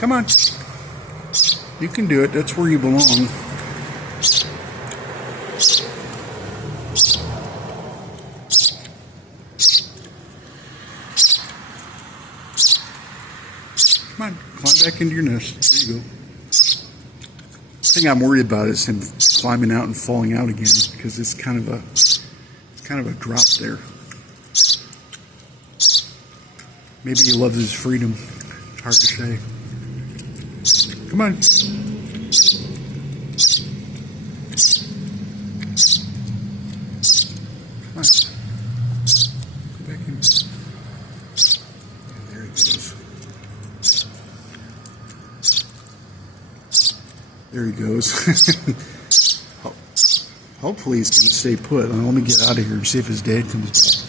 Come on. You can do it. That's where you belong. Come on, climb back into your nest. There you go. The thing I'm worried about is him climbing out and falling out again, because it's kind of a drop there. Maybe he loves his freedom. It's hard to say. Come on. Come on. Go back in. Yeah, there he goes. There he goes. Hopefully he's going to stay put. Let me get out of here and see if his dad comes back.